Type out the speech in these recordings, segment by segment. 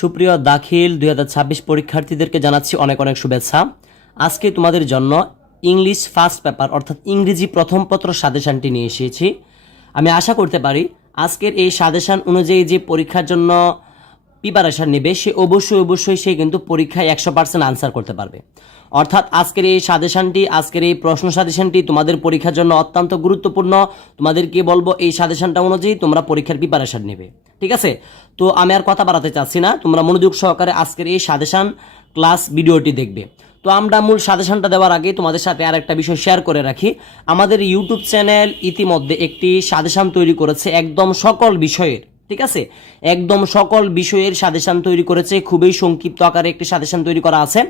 সুপ্রিয় দাখিল 2026 পরীক্ষার্থীদেরকে জানাচ্ছি অনেক অনেক শুভেচ্ছা। আজকে তোমাদের জন্য ইংলিশ ফার্স্ট পেপার অর্থাৎ ইংরেজি প্রথম পত্র সাজেশনটি নিয়ে এসেছি। আমি আশা করতে পারি আজকের এই সাজেশন অনুযায়ী যে পরীক্ষার জন্য প্রিপারেশন নেবে সে অবশ্যই সে কিন্তু পরীক্ষায় 100% আনসার করতে পারবে। অর্থাৎ আজকের এই সাজেশনটি, আজকের এই প্রশ্ন সাজেশনটি তোমাদের পরীক্ষার জন্য অত্যন্ত গুরুত্বপূর্ণ। তোমাদেরকে বলবো এই সাজেশনটা অনুযায়ী তোমরা পরীক্ষার প্রিপারেশন নেবে, ঠিক আছে? তো আমি আর কথা বাড়াতে চাচ্ছি না, তোমরা মনোযোগ সহকারে আজকের এই সাজেশন ক্লাস ভিডিওটি দেখবে। তো আমরা মূল সাজেশনটা দেওয়ার আগে তোমাদের সাথে আর একটা বিষয় শেয়ার করে রাখি। আমাদের ইউটিউব চ্যানেল ইতিমধ্যে একটি সাজেশন তৈরি করেছে একদম সকল বিষয়ের, ঠিক আছে? একদম সকল বিষয়ের সাজেশন তৈরি করেছে, খুবই সংক্ষিপ্ত আকারে একটি সাজেশন তৈরি করা আছে।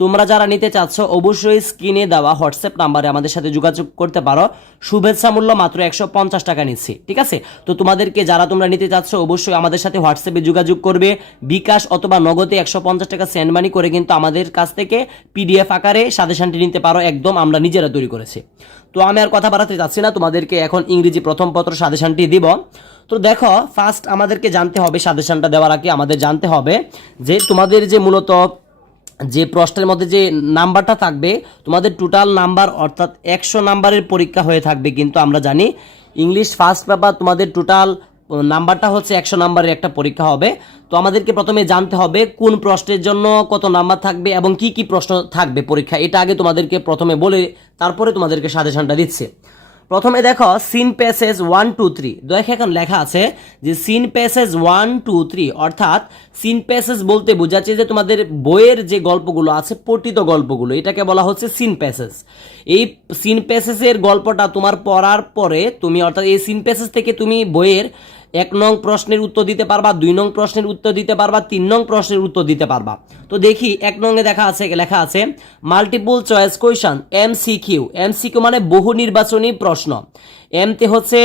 তোমরা যারা নিতে চাচ্ছ অবশ্যই স্ক্রিনে দেওয়া হোয়াটসঅ্যাপ নাম্বারে আমাদের সাথে যোগাযোগ করতে পারো। শুভেচ্ছা মূল্য মাত্র 150 টাকা নিচ্ছি, ঠিক আছে? তো তোমাদেরকে যারা তোমরা নিতে চাচ্ছ অবশ্যই আমাদের সাথে হোয়াটসঅ্যাপে যোগাযোগ করবে। বিকাশ অথবা নগদে 150 টাকা সেন্ড মানি করে কিন্তু আমাদের কাছ থেকে পিডিএফ আকারে সাজেশনটি নিতে পারো, একদম আমরা নিজেরা তৈরি করেছি। তো আমি আর কথা বাড়াতে চাচ্ছি না, তোমাদেরকে এখন ইংরেজি প্রথম পত্র সাজেশনটি দিব। তো দেখো, ফার্স্ট আমাদেরকে জানতে হবে, সাজেশনটা দেওয়ার আগে আমাদের জানতে হবে যে তোমাদের যে মূলত যে প্রশ্নের মধ্যে যে নাম্বারটা থাকবে, তোমাদের টোটাল নাম্বার অর্থাৎ 100 নাম্বারের পরীক্ষা হয়ে থাকবে। কিন্তু আমরা জানি ইংলিশ ফার্স্ট পেপার তোমাদের টোটাল নাম্বারটা হচ্ছে 100 নাম্বারের একটা পরীক্ষা হবে। তো আমাদেরকে প্রথমে জানতে হবে কোন প্রশ্নের জন্য কত নাম্বার থাকবে এবং কি কি প্রশ্ন থাকবে পরীক্ষা, এটা আগে তোমাদেরকে প্রথমে বলে তারপরে তোমাদেরকে সাজেশনটা দিচ্ছে। প্রথমে দেখো সিন প্যাসেজ 1 2 3, দেখো এখন লেখা আছে যে সিন প্যাসেজ 1 2 3, অর্থাৎ সিন প্যাসেজ বলতে বোঝাচ্ছে যে তোমাদের বইয়ের যে গল্পগুলো আছে, পঠিত গল্পগুলো, এটাকে বলা হচ্ছে সিন প্যাসেজ। এই সিন প্যাসেজের গল্পটা তোমার পড়ার পরে তুমি অর্থাৎ এই সিন প্যাসেজ থেকে তুমি বইয়ের 1 নং প্রশ্নের উত্তর দিতে পারবা, 2 নং প্রশ্নের উত্তর দিতে পারবা, 3 নং প্রশ্নের উত্তর দিতে পারবা। তো দেখি 1 নংয়ে লেখা আছে multiple choice question MCQ. MCQ মানে বহু নির্বাচনী প্রশ্ন। এমতে হচ্ছে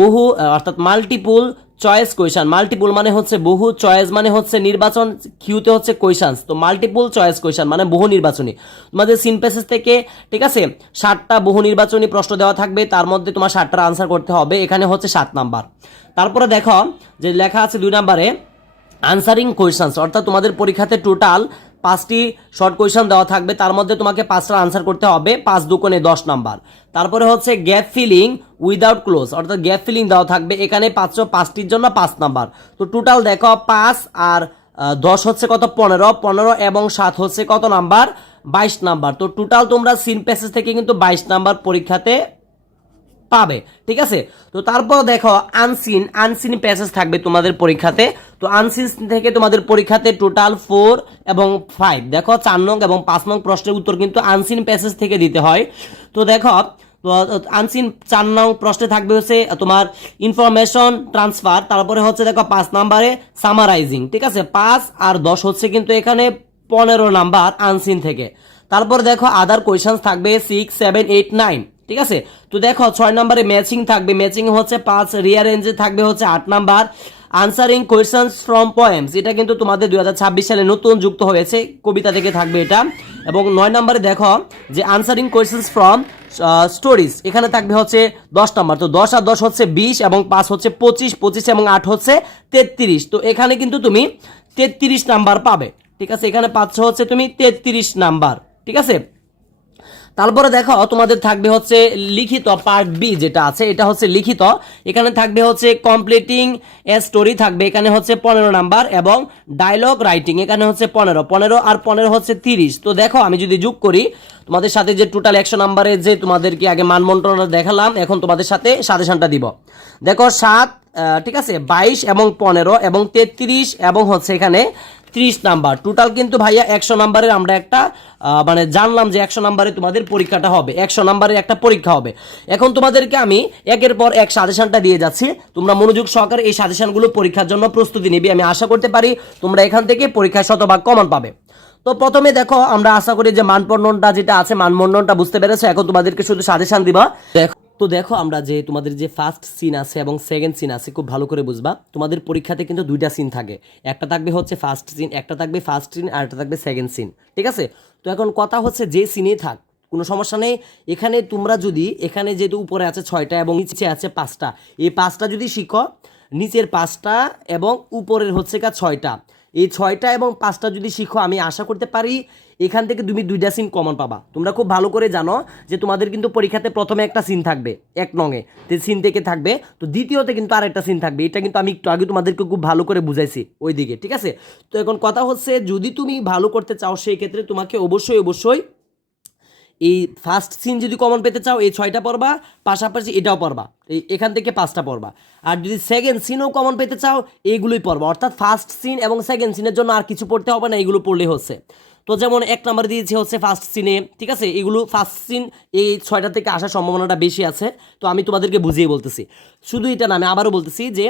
বহু অর্থাৎ মাল্টিপল চয়েস কোয়েশ্চন, মাল্টিপল মানে হচ্ছে বহু, চয়েস মানে হচ্ছে নির্বাচন, কিউতে হচ্ছে কোয়েশ্চন। তো মাল্টিপল চয়েস কোয়েশ্চন মানে বহু নির্বাচনী। তোমাদের সিন প্যাসেজ থেকে, ঠিক আছে, 60টা বহু নির্বাচনী প্রশ্ন দেওয়া থাকবে, তার মধ্যে তোমার 60টার আনসার করতে হবে। এখানে হচ্ছে 7 নাম্বার। তারপরে দেখো যে লেখা আছে 2 নাম্বারে আনসারিং কোয়েশ্চনস, অর্থাৎ তোমাদের পরীক্ষাতে টোটাল 5টি শর্ট কোয়েশ্চন দেওয়া থাকবে, তার মধ্যে তোমাকে 5টা আনসার করতে হবে, 5 দুগুণে 10 নাম্বার। তারপরে হচ্ছে গ্যাপ ফিলিং উইদাউট ক্লোজ, অর্থাৎ গ্যাপ ফিলিং দেওয়া থাকবে, এখানে 5টির জন্য 5 নাম্বার। তো টোটাল দেখো 5 আর 10 হচ্ছে কত, 15 এবং 7 হচ্ছে কত নাম্বার, 22 নাম্বার। তো টোটাল তোমরা সিন প্যাসেজ থেকে কিন্তু 22 নাম্বার পরীক্ষাতে পাবে, ঠিক আছে? তো তারপর দেখো আনসিন প্যাসেজ থাকবে তোমাদের পরীক্ষাতে। তো আনসিন থেকে তোমাদের পরীক্ষাতে টোটাল 4 এবং 5, দেখো 4 নং এবং 5 নং প্রশ্নের উত্তর কিন্তু আনসিন প্যাসেজ থেকে দিতে হয়। তো দেখো আনসিন 4 নং প্রশ্নে থাকবে হচ্ছে তোমার ইনফরমেশন ট্রান্সফার, তারপরে হচ্ছে দেখো 5 নাম্বারে সামারাইজিং, ঠিক আছে? 5 আর 10 হচ্ছে কিন্তু এখানে 15 নাম্বার আনসিন থেকে। তারপর দেখো আদার কোয়েশ্চেন থাকবে 6 7 8 9, ঠিক আছে? তো দেখো 6 নম্বরে ম্যাচিং থাকবে, ম্যাচিং হচ্ছে 5, রিয়ারেঞ্জে থাকবে হচ্ছে 8 number. Answering questions from poems, এটা কিন্তু তোমাদের 2026 সালে নতুন যুক্ত হয়েছে, কবিতা থেকে থাকবে এটা। এবং 9 নম্বরে দেখো যে আনসারিং কোয়েশ্চেন্স ফ্রম স্টোরিজ, এখানে থাকবে হচ্ছে 10 নাম্বার। তো 10 আর 10 হচ্ছে 20 এবং 5 হচ্ছে 25, 25 এবং 8 হচ্ছে 33। তো এখানে কিন্তু তুমি 33 নাম্বার পাবে, ঠিক আছে? এখানে পাচ্ছ হচ্ছে তুমি 33 নাম্বার, ঠিক আছে? তারপরে দেখো তোমাদের থাকবে হচ্ছে লিখিত পার্ট বি, যেটা আছে এটা হচ্ছে লিখিত। এখানে থাকবে হচ্ছে কমপ্লিটিং এ স্টোরি থাকবে, এখানে হচ্ছে 15 নাম্বার, এবং ডায়লগ রাইটিং এখানে হচ্ছে 15 আর 15 হচ্ছে 30। তো দেখো আমি যদি যোগ করি তোমাদের সাথে যে টোটাল 100 নাম্বারের যে তোমাদেরকে আগে মানমন্ত্রণা দেখালাম, এখন তোমাদের সাথে সাজেশনটা দিব। দেখো 7, ঠিক আছে, 22 এবং 15 এবং 33 এবং হচ্ছে এখানে 30 নাম্বার। টোটাল কিন্তু ভাইয়া 100 নাম্বারের আমরা একটা মানে জানলাম যে 100 নাম্বারে তোমাদের পরীক্ষাটা হবে, 100 নাম্বারের একটা পরীক্ষা হবে। এখন তোমাদেরকে আমি একের পর এক সাজেশনটা দিয়ে যাচ্ছি, তোমরা মনোযোগ সহকারে এই সাজেশনগুলো পরীক্ষার জন্য প্রস্তুতি নেবে। আমি আশা করতে পারি তোমরা এখান থেকে পরীক্ষায় শতভাগ কমন পাবে। তো প্রথমে দেখো আমরা আশা করি যে মানমন্ডনটা যেটা আছে, মানমন্ডনটা বুঝতে পেরেছো। এখন তোমাদেরকে শুধু সাজেশন দিবা। দেখো আমরা যে তোমাদের যে ফার্স্ট সিন আছে এবং সেকেন্ড সিন আছে, খুব ভালো করে বুঝবা। তোমাদের পরীক্ষাতে কিন্তু 2টা সিন থাকে, একটা থাকবে হচ্ছে ফার্স্ট সিন, একটা থাকবে ফার্স্ট সিন, আর একটা থাকবে সেকেন্ড সিন, ঠিক আছে? তো এখন কথা হচ্ছে যে সিনেই থাক কোনো সমস্যা নেই। এখানে তোমরা যদি এখানে যেহেতু উপরে আছে 6টা এবং নিচে আছে 5টা, এই 5টা যদি শিখো, নিচের 5টা এবং উপরের হচ্ছে 6টা, এই 6টা এবং 5টা যদি শিখো আমি আশা করতে পারি এখান থেকে তুমি 2টা সিন কমন পাবা। তোমরা খুব ভালো করে জানো যে তোমাদের কিন্তু পরীক্ষাতে প্রথমে একটা সিন থাকবে 1 নংয়ে, সিন থেকে থাকবে, তো দ্বিতীয়তে কিন্তু আরেকটা সিন থাকবে। এটা কিন্তু আমি একটু আগে তোমাদেরকে খুব ভালো করে বুঝাইছি ওই দিকে, ঠিক আছে? তো এখন কথা হচ্ছে যদি তুমি ভালো করতে চাও সেই ক্ষেত্রে তোমাকে অবশ্যই এই ফার্স্ট সিন যদি কমন পেতে চাও এই 6টা পড়বা, পাশাপাশি এটাও পড়বা, এখান থেকে 5টা পড়বা। আর যদি সেকেন্ড সিনও কমন পেতে চাও এইগুলোই পড়বা, অর্থাৎ ফার্স্ট সিন এবং সেকেন্ড সিনের জন্য আর কিছু পড়তে হবে না, এগুলো পড়লেই হচ্ছে। তো যেমন 1 নাম্বার দিয়েছে হচ্ছে ফার্স্ট সিনে, ঠিক আছে? এগুলো ফার্স্ট সিন এই 6টা থেকে আসার সম্ভাবনাটা বেশি আছে, তো আমি তোমাদেরকে বুঝিয়ে বলতেছি। শুধু এটা না, আমি আবারও বলতেছি যে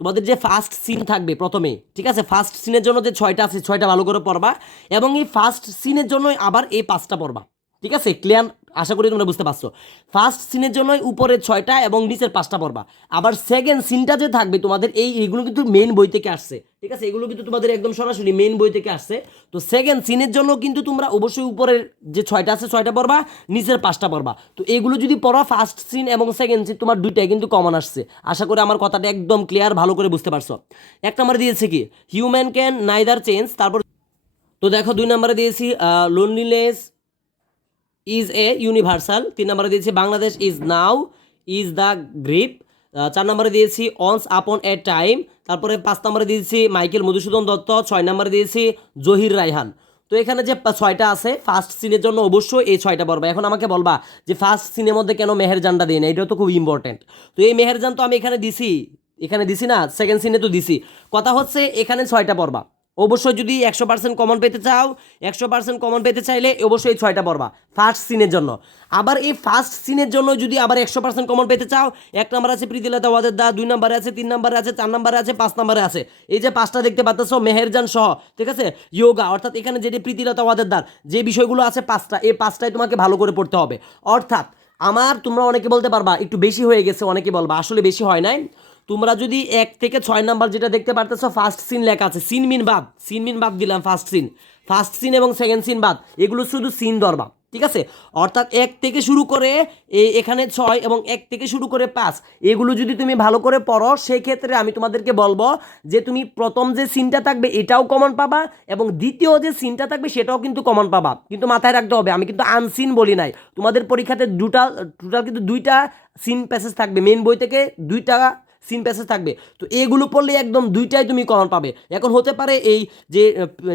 তোমাদের যে ফার্স্ট সিন থাকবে প্রথমে, ঠিক আছে? ফার্স্ট সিনের জন্য যে 6টা আছে 6টা ভালো করে পড়বা, এবং এই ফার্স্ট সিনের জন্য আবার এই 5টা পড়বা, ঠিক আছে? ক্লিয়ার? আশা করি তোমরা বুঝতে পারছো। ফার্স্ট সিনের জন্য উপরের 6টা এবং নিচের 5টা পড়বা। আবার সেকেন্ড সিনটা যে থাকবে তোমাদের এইগুলো কিন্তু মেইন বই থেকে আসছে, ঠিক আছে? এগুলো কিন্তু তোমাদের একদম সরাসরি মেইন বই থেকে আসছে। তো সেকেন্ড সিনের জন্য কিন্তু তোমরা অবশ্যই উপরের যে 6টা আছে 6টা পড়বা, নিচের 5টা পড়বা। তো এগুলো যদি পড়া ফার্স্ট সিন এবং সেকেন্ড সিন তোমার দুইটাই কিন্তু কমন আসছে। আশা করি আমার কথাটা একদম ক্লিয়ার, ভালো করে বুঝতে পারছো। 1 নম্বরে দিয়েছে কি হিউম্যান ক্যান নাইদার চেঞ্জ, তারপর তো দেখো 2 নম্বরে দিয়েছি লোনলিনেস ইজ এ ইউনিভার্সাল, 3 নম্বরে দিয়েছি Bangladesh is now is the grip, 4 নম্বরে দিয়েছি অনস আপন এ টাইম, তারপরে 5 নম্বরে দিয়েছি মাইকেল মধুসূদন দত্ত, 6 নম্বরে দিয়েছি জহির রায়হান। তো এখানে যে 6টা আছে ফার্স্ট সিনের জন্য অবশ্যই এই 6টা পড়বা। এখন আমাকে বলবা যে ফার্স্ট সিনের মধ্যে কেন মেহেরজানটা দিই না, এটাও তো খুব ইম্পর্টেন্ট। তো এই মেহেরজান তো আমি এখানে দিছি না, সেকেন্ড সিনে তো দিছি। কথা হচ্ছে এখানে 6টা পড়বা অবশ্যই। যদি 100% কমন পেতে চাও, 100% কমন পেতে চাইলে অবশ্যই 6টা পড়বা ফার্স্ট সিনের জন্য। আবার এই ফার্স্ট সিনের জন্য যদি আবার 100% কমন পেতে চাও, 1 নম্বর আছে প্রীতিলতা ওয়াদেদার, 2 নম্বরে আছে, 3 নম্বরে আছে, 4 নম্বরে আছে, 5 নম্বরে আছে। এই যে 5টা দেখতে পাচ্ছ মেহেরজান সহ, ঠিক আছে? যোগা, অর্থাৎ এখানে যেটি প্রীতিলতা ওয়াদেদার যে বিষয়গুলো আছে 5টা, এই 5টাই তোমাকে ভালো করে পড়তে হবে। অর্থাৎ তোমরা অনেকে বলতে পারবা একটু বেশি হয়ে গেছে, অনেকে বলবা আসলে বেশি হয় নাই। তোমরা যদি 1 থেকে 6 নাম্বার যেটা দেখতে পারতেছো ফার্স্ট সিন লেখা আছে, সিন মিন বাদ দিলাম, ফার্স্ট সিন এবং সেকেন্ড সিন বাদ, এগুলো শুধু সিন ধরবা, ঠিক আছে? অর্থাৎ 1 থেকে শুরু করে এখানে 6 এবং 1 থেকে শুরু করে 5, এগুলো যদি তুমি ভালো করে পড়ো সেই ক্ষেত্রে আমি তোমাদেরকে বলবো যে তুমি প্রথম যে সিনটা থাকবে এটাও কমন পাবা, এবং দ্বিতীয় যে সিনটা থাকবে সেটাও কিন্তু কমন পাবা। কিন্তু মাথায় রাখতে হবে আমি কিন্তু আনসিন বলি নাই। তোমাদের পরীক্ষাতে টোটাল কিন্তু 2টা সিন প্যাসেজ থাকবে, মেন বই থেকে 2টা সিন প্যাসেজ থাকবে। তো এগুলো পড়লে একদম 2টাই তুমি কমন পাবে। এখন হতে পারে এই যে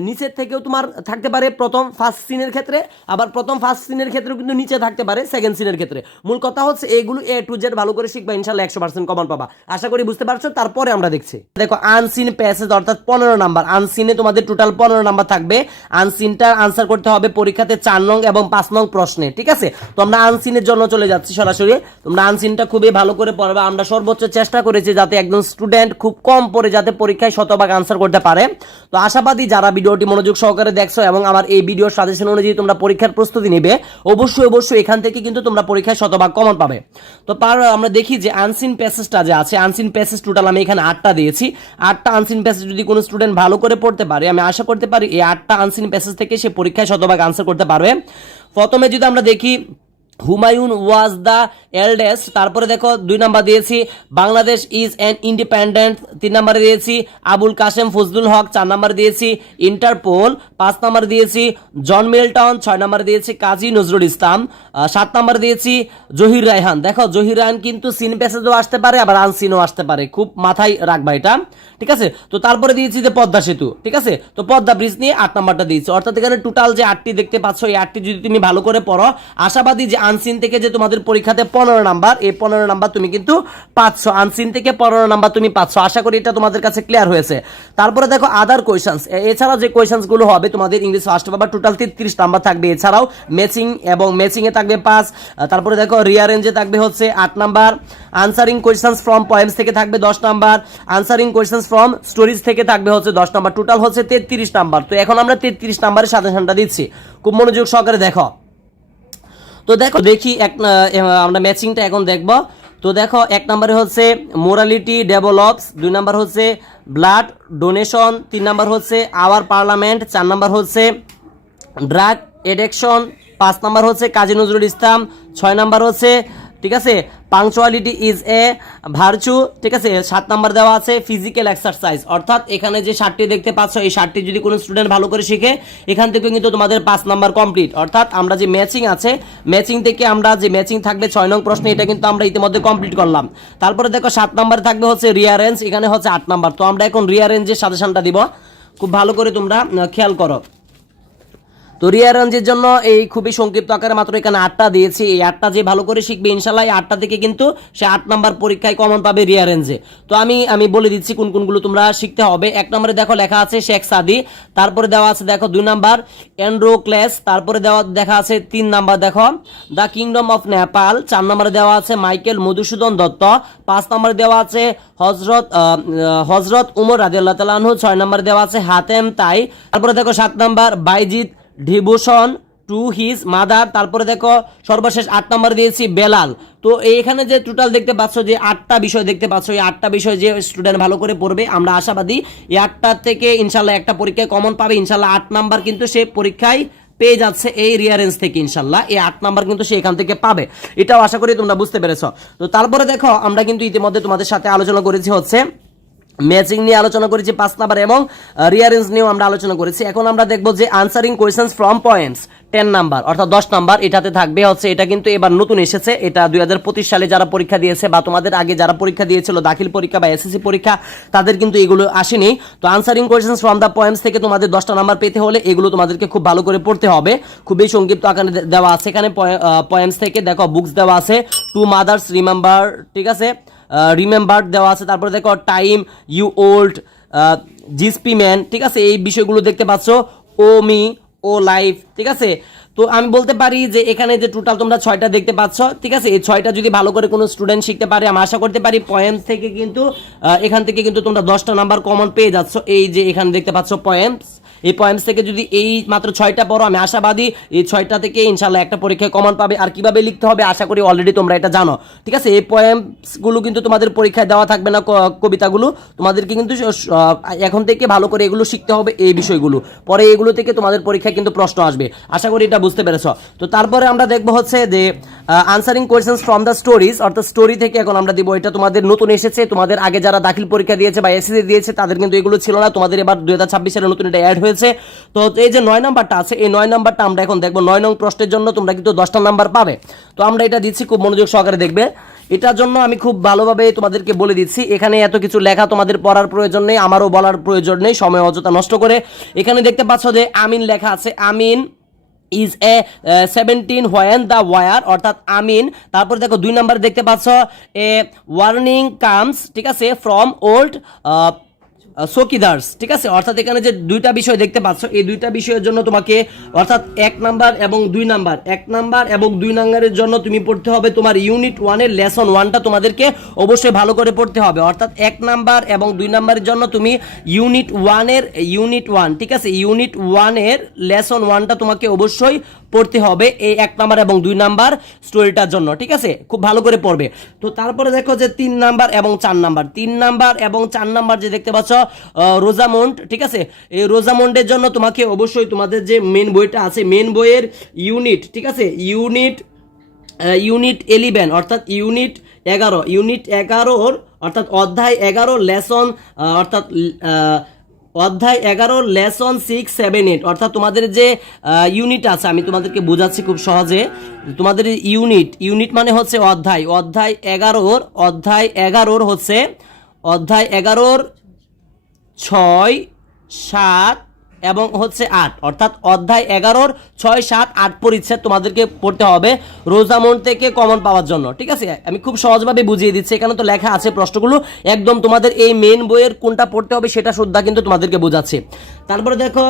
নিচের থেকেও তোমার থাকতে পারে প্রথম ফার্স্ট সিনের ক্ষেত্রে, আবার প্রথম ফার্স্ট সিনের ক্ষেত্রেও কিন্তু নিচে থাকতে পারে সেকেন্ড সিনের ক্ষেত্রে। মূল কথা হচ্ছে এইগুলো A to Z ভালো করে শিখবা, ইনশাল্লাহ 100% কমন পাবা। আশা করি বুঝতে পারছো। তারপরে আমরা দেখছি, দেখো আনসিন প্যাসেজ অর্থাৎ 15 নাম্বার। আনসিনে তোমাদের টোটাল 15 নাম্বার থাকবে। আনসিনটা আনসার করতে হবে পরীক্ষাতে 4 নং এবং 5 নং প্রশ্নে, ঠিক আছে? তো আমরা আনসিনের জন্য চলে যাচ্ছি সরাসরি। তোমরা আনসিনটা খুবই ভালো করে পড়বা। আমরা সর্বোচ্চ চেষ্টা করেছি যাতে একজন স্টুডেন্ট খুব কম পড়ে যাতে পরীক্ষায় শতভাগ আনসার করতে পারে। তো আশাবাদী যারা ভিডিওটি মনোযোগ সহকারে দেখছো এবং আমার এই ভিডিওর সাজেশন অনুযায়ী তোমরা পরীক্ষার প্রস্তুতি নেবে, অবশ্যই এখান থেকে কিন্তু তোমরা পরীক্ষায় শতভাগ কমন পাবে। তো আমরা দেখি যে আনসিন প্যাসেজটা যে আছে, আনসিন প্যাসেজ টোটাল আমি এখানে 8টা দিয়েছি। 8টা আনসিন প্যাসেজ যদি কোনো স্টুডেন্ট ভালো করে পড়তে পারে, আমি আশা করতে পারি এই 8টা আনসিন প্যাসেজ থেকে সে পরীক্ষায় শতভাগ আনসার করতে পারবে। প্রথমে যদি আমরা দেখি হুমায়ুন ওয়াজ দ্য এল্ডেস্ট, তারপরে দেখো 2 নাম্বার দিয়েছি বাংলাদেশ ইজ অ্যান ইন্ডিপেন্ডেন্ট, 3 নাম্বারে দিয়েছি আবুল কাশেম ফজলুল হক, 4 নাম্বার দিয়েছি ইন্টারপোল, 5 নাম্বার দিয়েছি জন মিল্টন, 6 নাম্বার দিয়েছি কাজী নজরুল ইসলাম, 7 নাম্বার দিয়েছি জহির রায়হান। দেখো জহির রায়হান কিন্তু সিন প্যাসেজও আসতে পারে আবার আনসিনও আসতে পারে, খুব মাথায় রাখবা এটা, ঠিক আছে? তো তারপরে দিয়েছি যে পদ্মা সেতু, ঠিক আছে? তো পদ্মা ব্রিজ নিয়ে 8 নাম্বারটা দিয়েছি। অর্থাৎ এখানে টোটাল যে 8টি দেখতে পাচ্ছ এই 8টি যদি তুমি ভালো করে পড়ো, আশাবাদী যে আনসিন থেকে যে তোমাদের পরীক্ষাতে 15 নাম্বার, এই 15 নাম্বার তুমি কিন্তু পাচ্ছ। আনসিন থেকে 15 নাম্বার তুমি পাচ্ছ। আশা করি এটা তোমাদের কাছে ক্লিয়ার হয়েছে। তারপরে দেখো আদার কোয়েশ্চেন্স, এছাড়াও যে কোয়েশ্চেন্স গুলো হবে তোমাদের English first paper total 33 number থাকবে। এছাড়াও ম্যাচিং এ থাকবে 5, তারপরে দেখো রিয়ারেঞ্জে থাকবে হচ্ছে 8 number, answering questions from poems থেকে থাকবে 10 number, answering questions from stories থেকে থাকবে হচ্ছে 10 নাম্বার, টোটাল হচ্ছে 33 নাম্বার। তো এখন আমরা 33 নাম্বারের সাজেশনটা দিচ্ছি, খুব মনোযোগ সহকারে দেখো। তো দেখি আমরা ম্যাচিংটা এখন দেখব। তো দেখো 1 নম্বরে হচ্ছে মোরালিটি ডেভেলপস, 2 নাম্বার হচ্ছে ব্লাড ডোনেশন, 3 নাম্বার হচ্ছে আওয়ার পার্লামেন্ট, 4 নাম্বার হচ্ছে ড্রাগ এডিকশন, 5 নাম্বার হচ্ছে কাজী নজরুল ইসলাম, 6 নাম্বার হচ্ছে ঠিক আছে, পাংচুয়ালিটি ইজ এ ভার্চু, ঠিক আছে। 7 নাম্বার দেওয়া আছে ফিজিক্যাল এক্সারসাইজ, অর্থাৎ এখানে যে 7টি দেখতে পাচ্ছ এই 7টি যদি কোনো স্টুডেন্ট ভালো করে শিখে এখান থেকে কিন্তু তোমাদের 5 নাম্বার কমপ্লিট। অর্থাৎ আমরা যে ম্যাচিং আছে, ম্যাচিং থেকে আমরা যে ম্যাচিং থাকবে 6 নং প্রশ্নে, এটা কিন্তু আমরা ইতিমধ্যে কমপ্লিট করলাম। তারপরে দেখো 7 নাম্বার থাকবে হচ্ছে রিয়ারেঞ্জ, এখানে হচ্ছে 8 নাম্বার। তো আমরা এখন রিয়ারেঞ্জের সাজেশনটা দিব, খুব ভালো করে তোমরা খেয়াল করো। তো রিয়ারেঞ্জের জন্য এই খুবই সংক্ষিপ্ত আকারে মাত্র এখানে 8টা দিয়েছি। এই 8টা যে ভালো করে শিখবে ইনশাল্লাহ এই 8টা থেকে কিন্তু সে 8 নাম্বার পরীক্ষায় কমন পাবে রিয়ারেঞ্জে। তো আমি বলে দিচ্ছি কোন কোনগুলো তোমরা শিখতে হবে। 1 নম্বরে দেখো লেখা আছে শেখ সাদি, তারপরে দেওয়া আছে দেখো 2 নাম্বার এন্ড্রোক্লেস, তারপরে দেখা আছে 3 নাম্বার দেখো দ্য কিংডম অফ নেপাল, 4 নম্বরে দেওয়া আছে মাইকেল মধুসূদন দত্ত, 5 নম্বরে দেওয়া আছে হজরত উমর রাদিয়াল্লাহু তাআলা আনহু, 6 নম্বরে দেওয়া আছে হাতেম তাই, তারপরে দেখো 7 number Bayazid devotion to his mother, তারপরে দেখো সর্বশেষ 8 নম্বর দিয়েছি বেলাল। তো এইখানে যে টোটাল দেখতে পাচ্ছ যে 8টা বিষয় দেখতে পাচ্ছ, এই 8টা বিষয় যে স্টুডেন্ট ভালো করে পড়বে আমরা আশাবাদী এই 8টা থেকে ইনশাল্লাহ একটা পরীক্ষায় কমন পাবে। ইনশাল্লাহ 8 নাম্বার কিন্তু সে পরীক্ষায় পেয়ে যাচ্ছে এই রিয়ারেঞ্জ থেকে, ইনশাল্লাহ এই 8 নাম্বার কিন্তু সে এখান থেকে পাবে, এটাও আশা করি তোমরা বুঝতে পেরেছো। তো তারপরে দেখো আমরা কিন্তু ইতিমধ্যে তোমাদের সাথে আলোচনা করেছি হচ্ছে ম্যাচিং নিয়ে আলোচনা করেছি 5 নাম্বার এবং রিয়ারেঞ্জ নিয়েও আমরা আলোচনা করেছি। এখন আমরা দেখবো যে answering questions from points 10 number অর্থাৎ 10 নাম্বার এটাতে থাকবে হচ্ছে, এটা কিন্তু এবার নতুন এসেছে, এটা 2025 সালে যারা পরীক্ষা দিয়েছে বা তোমাদের আগে যারা পরীক্ষা দিয়েছিল দাখিল পরীক্ষা বা এসএসসি পরীক্ষা তাদের কিন্তু এগুলো আসেনি। তো answering questions from the poems থেকে তোমাদের 10টা নাম্বার পেতে হলে এগুলো তোমাদেরকে খুব ভালো করে পড়তে হবে, খুবই সংক্ষিপ্ত আকারে দেওয়া আছে। এখানে পয়েমস থেকে দেখো বুকস দেওয়া আছে টু মাদার্স রিমেম্বার, ঠিক আছে, রিমেম্বার দেওয়া আছে, তারপরে দেখো টাইম ইউ ওল্ড জিসপি ম্যান, ঠিক আছে, এই বিষয়গুলো দেখতে পাচ্ছ, ও মি ও লাইফ, ঠিক আছে। তো আমি বলতে পারি যে এখানে যে টোটাল তোমরা 6টা দেখতে পাচ্ছ, ঠিক আছে, এই 6টা যদি ভালো করে কোনো স্টুডেন্ট শিখতে পারে আমি আশা করতে পারি পয়েমস থেকে কিন্তু এখান থেকে কিন্তু তোমরা 10টা নাম্বার কমন পেয়ে যাচ্ছ। এই যে এখানে দেখতে পাচ্ছ পয়েমস, এই পয়েমস থেকে যদি এই মাত্র 6টা পড়ো আমি আশাবাদী এই 6টা থেকে ইনশাল্লাহ একটা পরীক্ষায় কমন পাবে। আর কিভাবে লিখতে হবে আশা করি অলরেডি তোমরা এটা জানো, ঠিক আছে। এই পয়েমসগুলো কিন্তু তোমাদের পরীক্ষায় দেওয়া থাকবে না, কবিতাগুলো তোমাদেরকে কিন্তু এখন থেকে ভালো করে এগুলো শিখতে হবে, এই বিষয়গুলো পরে এগুলো থেকে তোমাদের পরীক্ষায় কিন্তু প্রশ্ন আসবে, আশা করি এটা বুঝতে পেরেছো। তো তারপরে আমরা দেখবো হচ্ছে যে answering questions from the stories অর্থাৎ স্টোরি থেকে এখন আমরা দিব, এটা তোমাদের নতুন এসেছে, তোমাদের আগে যারা দাখিল পরীক্ষা দিয়েছে বা এসএসসি দিয়েছে তাদের কিন্তু এগুলো ছিল না, তোমাদের এবার 2026 সালে নতুন এটা অ্যাড হয়েছে। তো এই যে 9 নাম্বারটা আছে এই 9 নাম্বারটা আমরা এখন দেখবো, 9 নং প্রশ্নের জন্য তোমরা কিন্তু 10টা নাম্বার পাবে। তো আমরা এটা দিচ্ছি, খুব মনোযোগ সহকারে দেখবে, এটার জন্য আমি খুব ভালোভাবে তোমাদেরকে বলে দিচ্ছি। এখানে এত কিছু লেখা তোমাদের পড়ার প্রয়োজন নেই, আমারও বলার প্রয়োজন নেই, সময় অযথা নষ্ট করে। এখানে দেখতে পাচ্ছ যে আমিন লেখা আছে, আমিন is a 17 when the war অর্থাৎ আমিন। তারপর দেখো 2 নাম্বার দেখতে পাচ্ছ এ ওয়ার্নিং কামস, ঠিক আছে, ফ্রম ওল্ড চকিদার্স, ঠিক আছে, অর্থাৎ এখানে যে 2টা বিষয় দেখতে পাচ্ছ এই 2টা বিষয়ের জন্য তোমাকে অর্থাৎ 1 নাম্বার এবং 2 নাম্বার 1 নাম্বার এবং 2 নাম্বারের জন্য তুমি পড়তে হবে তোমার ইউনিট 1 এর লেসন 1টা তোমাদেরকে অবশ্যই ভালো করে পড়তে হবে। অর্থাৎ 1 নাম্বার এবং 2 নাম্বারের জন্য তুমি ইউনিট 1 ঠিক আছে, ইউনিট 1 এর লেসন 1টা তোমাকে অবশ্যই পড়তে হবে এই 1 নাম্বার এবং 2 নাম্বার স্টোরিটার জন্য, ঠিক আছে, খুব ভালো করে পড়বে। তো তারপরে দেখো যে 3 নাম্বার এবং 4 নাম্বার 3 নাম্বার এবং 4 নাম্বার যে দেখতে পাচ্ছ রোজামন্ড, ঠিক আছে, এই রোজামন্ডের জন্য তোমাকে অবশ্যই তোমাদের যে মেন বইটা আছে মেন বইয়ের ইউনিট, ঠিক আছে, ইউনিট 11 অর্থাৎ ইউনিট 11 অর্থাৎ অধ্যায় 11 লেসন অর্থাৎ অধ্যায় 11 লেসন 6, 7, 8 অর্থাৎ তোমাদের যে ইউনিট আছে আমি তোমাদেরকে বোঝাচ্ছি খুব সহজে। তোমাদের ইউনিট মানে হচ্ছে অধ্যায় 11 হচ্ছে অধ্যায় 11 6, 7 এবং হচ্ছে 8 অর্থাৎ অধ্যায় 11 6, 7, 8 পরিচ্ছেদ তোমাদেরকে পড়তে হবে রোজামন্ড থেকে কমন পাওয়ার জন্য, ঠিক আছে। আমি খুব সহজভাবে বুঝিয়ে দিচ্ছি, এখানে তো লেখা আছে প্রশ্নগুলো একদম তোমাদের এই মেন বইয়ের কোনটা পড়তে হবে সেটা শুদ্ধা কিন্তু তোমাদেরকে বোঝাচ্ছি। তারপরে দেখো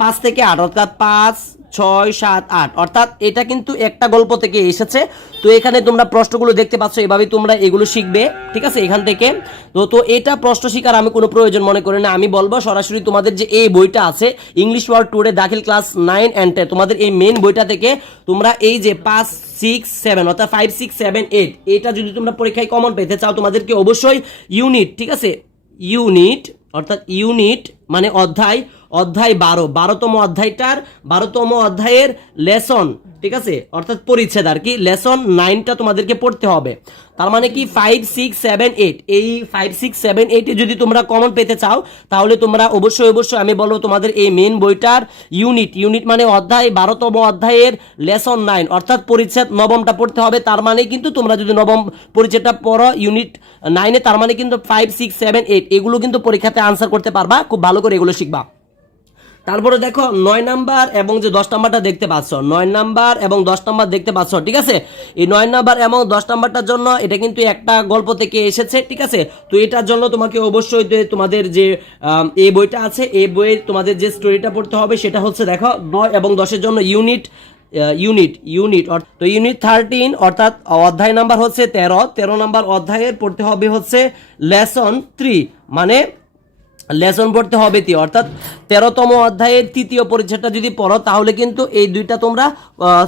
5 থেকে 8 অর্থাৎ 5, 6, 7, 8 অর্থাৎ এটা কিন্তু একটা গল্প থেকে এসেছে। তো এখানে তোমরা প্রশ্নগুলো দেখতে পাচ্ছ, এভাবেই তোমরা এগুলো শিখবে, ঠিক আছে, এখান থেকে। তো এটা প্রশ্ন শিখার আমি কোনো প্রয়োজন মনে করি না, আমি বলবো সরাসরি তোমাদের যে এই বইটা আছে ইংলিশ ওয়ার্ড টুডে দাখিল ক্লাস 9 and 10 তোমাদের এই মেন বইটা থেকে তোমরা এই যে 5, 6, 7 অর্থাৎ 5, 6, 7, 8 এটা যদি তোমরা পরীক্ষায় কমন পেতে চাও তোমাদেরকে অবশ্যই ইউনিট, ঠিক আছে, ইউনিট অর্থাৎ ইউনিট মানে অধ্যায় 12তম অধ্যায়টার 12তম অধ্যায়ের লেসন, ঠিক আছে, অর্থাৎ পরিচ্ছেদ আর কি, লেসন 9টা তোমাদেরকে পড়তে হবে। তার মানে কি 5, 6, 7, 8, এই 5, 6, 7, 8 যদি তোমরা কমন পেতে চাও তাহলে তোমরা অবশ্যই আমি বলবো তোমাদের এই মেন বইটার ইউনিট মানে অধ্যায় 12তম অধ্যায়ের লেসন 9 অর্থাৎ পরিচ্ছেদ 9মটা পড়তে হবে। তার মানে কিন্তু তোমরা যদি 9ম পরিচ্ছেদটা পড়ো ইউনিট 9-এ, তার মানে কিন্তু 5, 6, 7, 8 এগুলো কিন্তু পরীক্ষাতে আনসার করতে পারবা, খুব ভালো করে এগুলো শিখবা। তারপরে দেখো 9 নাম্বার এবং যে 10 নাম্বারটা দেখতে পাচ্ছ, 9 নাম্বার এবং 10 নাম্বার দেখতে পাচ্ছ, ঠিক আছে। এই 9 নাম্বার এবং 10 নাম্বারটার জন্য এটা কিন্তু একটা গল্প থেকে এসেছে, ঠিক আছে। তো এটার জন্য তোমাকে অবশ্যই তোমাদের যে এই বইটা আছে, এই বইয়ে তোমাদের যে স্টোরিটা পড়তে হবে সেটা হচ্ছে দেখো 9 এবং 10-এর জন্য ইউনিট তো ইউনিট 13 অর্থাৎ অধ্যায় নাম্বার হচ্ছে 13 নাম্বার অধ্যায়ের পড়তে হবে হচ্ছে লেসন 3, মানে লেসন পড়তে হবে অর্থাৎ 13তম অধ্যায়ের 3য় পরিচ্ছেদটা যদি পড়ো তাহলে কিন্তু এই দুইটা তোমরা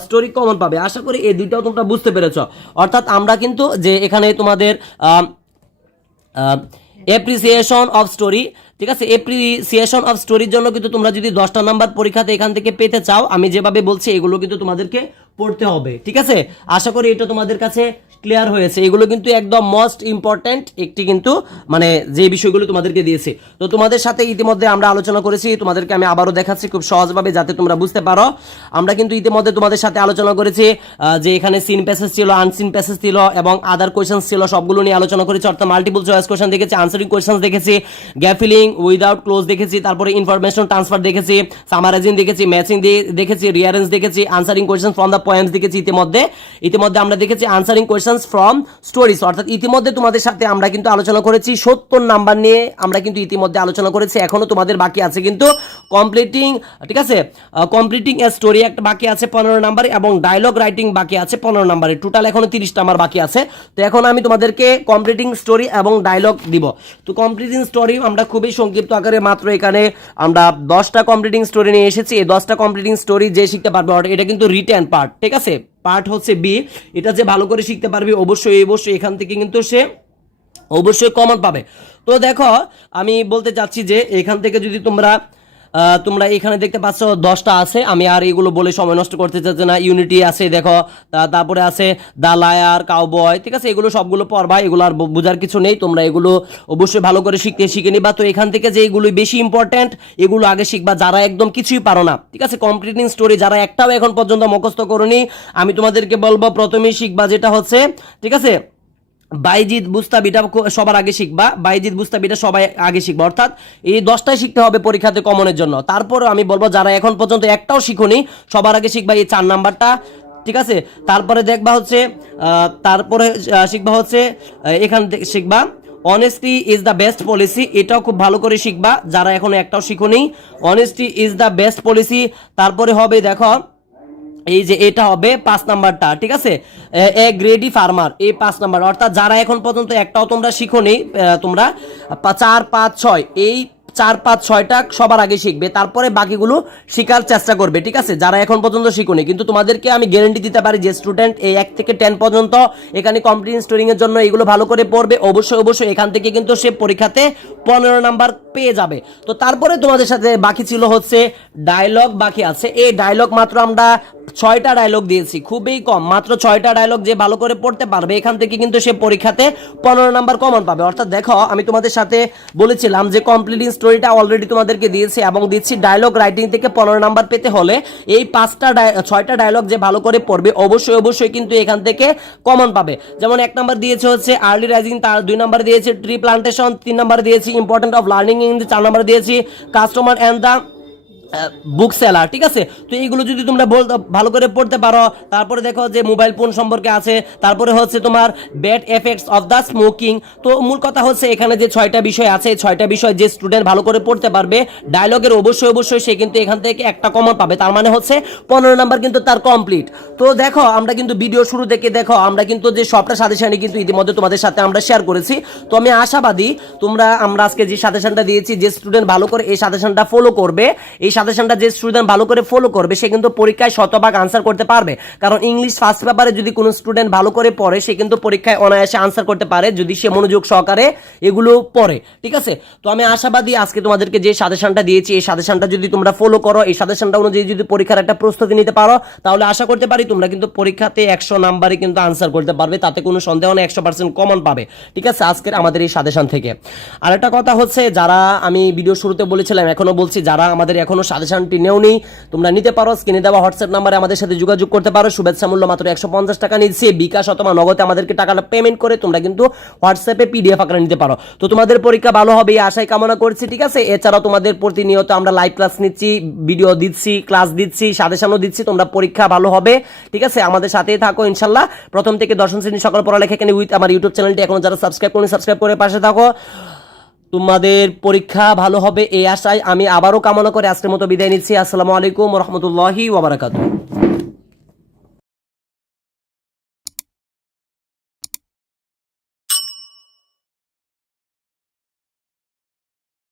স্টোরি কমন পাবে। আশা করি এই দুইটাও তোমরা বুঝতে পেরেছো। অর্থাৎ আমরা কিন্তু যে এখানে তোমাদের অ্যাপ্রিসিয়েশন অফ স্টোরি, ঠিক আছে, অ্যাপ্রিসিয়েশন অফ স্টোরির জন্য কিন্তু তোমরা যদি 10টা নাম্বার পরীক্ষাতে এখান থেকে পেতে চাও, আমি যেভাবে বলছি এগুলো কিন্তু তোমাদেরকে পড়তে হবে, ঠিক আছে। আশা করি এটা তোমাদের কাছে ক্লিয়ার হয়েছে। এগুলো কিন্তু একদম মোস্ট ইম্পর্টেন্ট একটি কিন্তু মানে যে বিষয়গুলো তোমাদেরকে দিয়েছি। তো তোমাদের সাথে ইতিমধ্যে আমরা আলোচনা করেছি, তোমাদেরকে আমি আবারও দেখাচ্ছি খুব সহজভাবে যাতে তোমরা বুঝতে পারো। আমরা কিন্তু ইতিমধ্যে তোমাদের সাথে আলোচনা করেছি যে এখানে সিন প্যাসেজ ছিল, আনসিন প্যাসেজ ছিল এবং আদার কোয়েশ্চেন্স ছিল, সবগুলো নিয়ে আলোচনা করেছি। অর্থাৎ মাল্টিপল চয়েস কোয়েশ্চেন দেখেছি, আনসারিং কোয়েশ্চেন্স দেখেছি, গ্যাপ ফিলিং উইদাউট ক্লোজ দেখেছি, তারপরে ইনফরমেশন ট্রান্সফার দেখেছি, সামারাইজিং দেখেছি, ম্যাচিং দেখেছি, রিয়ারেন্স দেখেছি, answering question from the poems দেখেছি। ইতিমধ্যে আমরা দেখেছি আনসারিং কোয়েশ্চেন্স ফ্রম স্টোরিজ। অর্থাৎ ইতিমধ্যে তোমাদের সাথে আমরা কিন্তু আলোচনা করেছি 70 নাম্বার নিয়ে, আমরা কিন্তু ইতিমধ্যে আলোচনা করেছি। এখনো তোমাদের বাকি আছে কিন্তু কমপ্লিটিং, ঠিক আছে, কমপ্লিটিং এ স্টোরি একটা বাকি আছে 15 নাম্বারে এবং ডায়লগ রাইটিং বাকি আছে 15 নাম্বারে। টোটাল এখনো 30 নাম্বার বাকি আছে। তো এখন আমি তোমাদেরকে কমপ্লিটিং স্টোরি এবং ডায়লগ দিব। তো কমপ্লিটিং স্টোরি আমরা খুবই সংক্ষিপ্ত আকারে মাত্র এখানে আমরা 10টা কমপ্লিটিং স্টোরি নিয়ে এসেছি। এই 10টা কমপ্লিটিং স্টোরি যে শিখতে পারবে, এটা কিন্তু রিটেন পার্ট, ঠিক আছে, পার্ট হচ্ছে বি। এটা যে ভালো করে শিখতে পারবে অবশ্যই এখান থেকে কিন্তু সে অবশ্যই কমন পাবে। তো দেখো আমি বলতে চাচ্ছি যে এখান থেকে যদি তোমরা এখানে দেখতে পাচ্ছ 10টা আছে, আমি আর এগুলো বলে সময় নষ্ট করতে চাচ্ছি না। ইউনিটি আছে দেখো, তারপরে আছে দ্য লায়ার, কাউবয়, ঠিক আছে, এগুলো সবগুলো পড়বা, এগুলো আর বোঝার কিছু নেই, তোমরা এগুলো অবশ্যই ভালো করে শিখে নিবা। তো এখান থেকে যে এগুলো বেশি ইম্পর্টেন্ট এগুলো আগে শিখবা, যারা একদম কিছুই পারো না, ঠিক আছে, কমপ্লিটিং স্টোরি যারা একটাও এখন পর্যন্ত মুখস্থ করোনি, আমি তোমাদেরকে বলবো প্রথমেই শিখবা যেটা হচ্ছে, ঠিক আছে, বাইজিদ বুস্তাবিটা সবার আগে শিখবা, বাইজিদ বুস্তাবিটা সবাই আগে শিখবা। অর্থাৎ এই 10টাই শিখতে হবে পরীক্ষাতে কমনের জন্য। তারপরে আমি বলবো যারা এখন পর্যন্ত একটাও শিখোনি সবার আগে শিখবা এই 4 নাম্বারটা, ঠিক আছে। তারপরে দেখবা হচ্ছে তারপরে শিখবা হচ্ছে এখান থেকে শিখবা honesty is the best policy, এটাও খুব ভালো করে শিখবা যারা এখনো একটাও শিখোনি। Honesty is the best policy. তারপরে হবে দেখো এই যে এটা হবে 5 নাম্বারটা, ঠিক আছে, এ গ্রেডি ফার্মার, এই 5 নাম্বার। অর্থাৎ যারা এখন পর্যন্ত একটাও তোমরা শিখোনি, তোমরা 4, 5, 6 এই 4, 5, 6টা সবার আগে শিখবে, তারপরে বাকিগুলো শেখার চেষ্টা করবে, ঠিক আছে, যারা এখন পর্যন্ত শিখোনি। কিন্তু তোমাদেরকে আমি গ্যারান্টি দিতে পারি যে স্টুডেন্ট এই 1 থেকে 10 পর্যন্ত এখানে কমপ্লিটিং স্টোরিং এর জন্য এগুলো ভালো করে পড়বে, অবশ্যই এখান থেকে কিন্তু সে পরীক্ষাতে 15 নাম্বার পেয়ে যাবে। তো তারপরে তোমাদের সাথে বাকি ছিল হচ্ছে ডায়লগ বাকি আছে। এই ডায়লগ মাত্র আমরা 6টা ডায়লগ দিয়েছি, খুবই কম, মাত্র 6টা ডায়লগ যে ভালো করে পড়তে পারবে এখান থেকে কিন্তু সে পরীক্ষাতে 15 নাম্বার কমন পাবে। অর্থাৎ দেখো আমি তোমাদের সাথে বলেছিলাম যে কমপ্লিটিং স্টোরিটা অলরেডি তোমাদেরকে দিয়েছি এবং দিচ্ছি ডায়লগ রাইটিং থেকে 15 নাম্বার পেতে হলে এই 6টা ডায়লগ যে ভালো করে পড়বে অবশ্যই কিন্তু এখান থেকে কমন পাবে। যেমন 1 নাম্বার দিয়েছে হচ্ছে আর্লি রাইজিং, তার 2 নাম্বার দিয়েছে ট্রি প্লান্টেশন, 3 নাম্বার দিয়েছি important of learning English, 4 number দিয়েছি customer and the book seller, ঠিক আছে। তো এইগুলো যদি তোমরা ভালো করে পড়তে পারো, তারপরে দেখো যে মোবাইল ফোন সম্পর্কে আছে, তারপরে হচ্ছে তোমার bad effects of the smoking. তো মূল কথা হচ্ছে এখানে যে 6টা বিষয় আছে, 6টা বিষয় যে স্টুডেন্ট ভালো করে পড়তে পারবে ডায়লগের অবশ্যই সে কিন্তু এখান থেকে একটা কমন পাবে, তার মানে হচ্ছে 15 নাম্বার কিন্তু তার কমপ্লিট। তো দেখো আমরা কিন্তু ভিডিও শুরু থেকে দেখো আমরা কিন্তু যে সবটা সাজেশনই কিন্তু ইতিমধ্যে তোমাদের সাথে আমরা শেয়ার করেছি। তো আমি আশাবাদী আমরা আজকে যে সাজেশনটা দিয়েছি, যে স্টুডেন্ট ভালো করে এই সাজেশনটা ফলো করবে, এই সাজেশনটা যে স্টুডেন্ট ভালো করে ফলো করবে সে কিন্তু পরীক্ষায় শতভাগ আনসার করতে পারবে, কারণ ইংলিশ ফার্স্ট পেপারে যদি কোনো স্টুডেন্ট ভালো করে পড়ে সে কিন্তু পরীক্ষায় অনায়াসে আনসার করতে পারে যদি সে মনোযোগ সহকারে এগুলো পড়ে। ঠিক আছে, তো আমি আশাবাদী আজকে তোমাদেরকে যে সাজেশনটা দিয়েছি এই সাজেশনটা যদি তোমরা ফলো করো, এই সাজেশনটা অনুযায়ী যদি পরীক্ষার একটা প্রস্তুতি নিতে পারো, তাহলে আশা করতে পারি তোমরা কিন্তু পরীক্ষাতে 100 নাম্বারে কিন্তু আনসার করতে পারবে, তাতে কোনো সন্দেহ নেই, 100% কমন পাবে। ঠিক আছে, আজকের আমাদের এই সাজেশন থেকে আরেকটা কথা হচ্ছে, যারা আমি ভিডিও শুরুতে বলেছিলাম এখনো বলছি, যারা আমাদের এখনো সাজেশনটি নেওনি তোমরা নিতে পারো, স্ক্রিনে দেওয়া হোয়াটসঅ্যাপ নাম্বারে আমাদের সাথে যোগাযোগ করতে পারো। শুভেচ্ছা মূল্য মাত্র 150 টাকা নিচ্ছে, বিকাশ অথবা নগদে আমাদেরকে টাকাটা পেমেন্ট করে তোমরা কিন্তু হোয়াটসঅ্যাপে পিডিএফ আকারে নিতে পারো। তো তোমাদের পরীক্ষা ভালো হবে এই আশাই কামনা করছি। ঠিক আছে, এছাড়াও তোমাদের প্রতিনিয়ত আমরা লাইভ ক্লাস নিচ্ছি, ভিডিও দিচ্ছি, ক্লাস দিচ্ছি, সাজেশনও দিচ্ছি, তোমরা পরীক্ষা ভালো হবে। ঠিক আছে, আমাদের সাথেই থাকো ইনশাল্লাহ। প্রথম থেকে দশম শ্রেণী সকল পড়ালেখা এখানে উইথ আমার ইউটিউব চ্যানেলটি এখনো যারা সাবস্ক্রাইব করুন সাবস্ক্রাইব করে পাশে থাকো। তোমাদের পরীক্ষা ভালো হবে এই আশায় আমি আবারও কামনা করে আজকের মতো বিদায় নিচ্ছি। আসসালামু আলাইকুম ওয়া রাহমাতুল্লাহি ওয়া বারাকাতুহু।